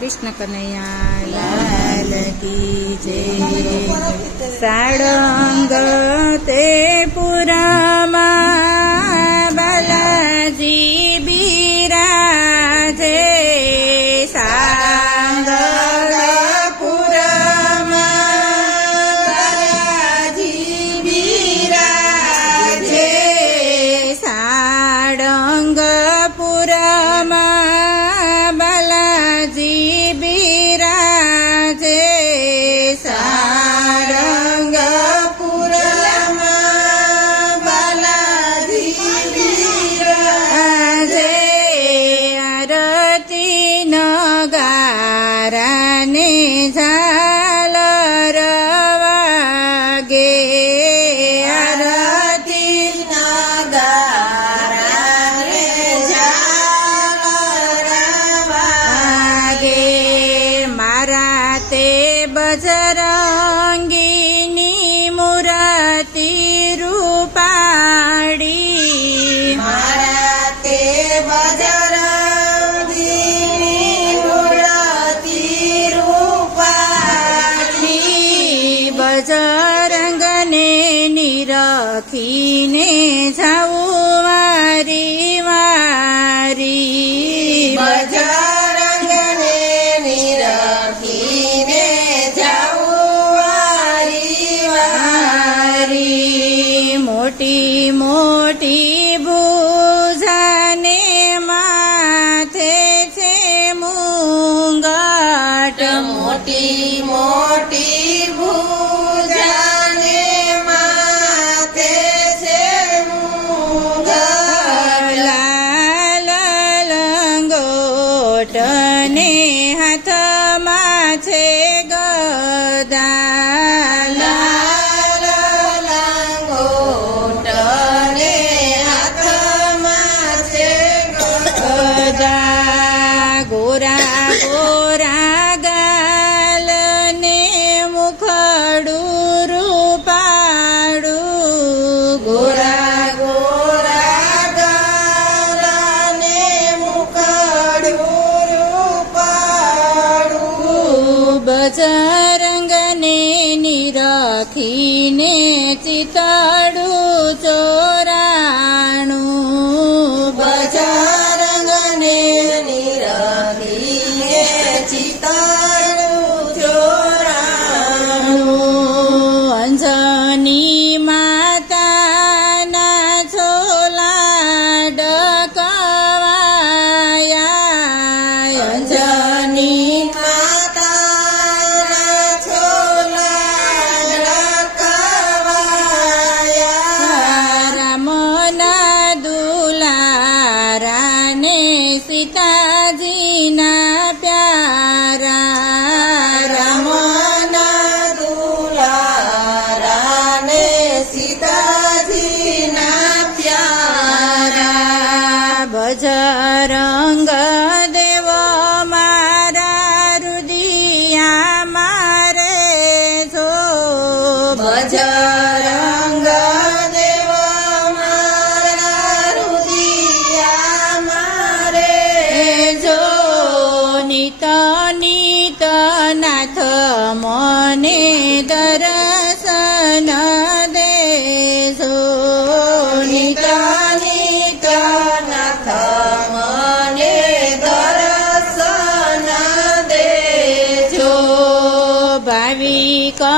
કૃષ્ણ કનૈયા લાલ કી જય. સાળંગ તે પુરા रांगिनी मुराती रूपाडी. ते बजरांगिनी मुराती रूपाडी. बजरंगने निराखीने जाऊ મોટી ભૂજાને માથે છે મુંગટ. મોટી મોટી ભૂજાને માથે છે મુંગટ. લાલ લંગોટને હાથમાં છે ખડું રૂપાડું ગોરા ગોરા ગાને મુખડું રૂપાડું મને દરસન દે સુનિતા भाविका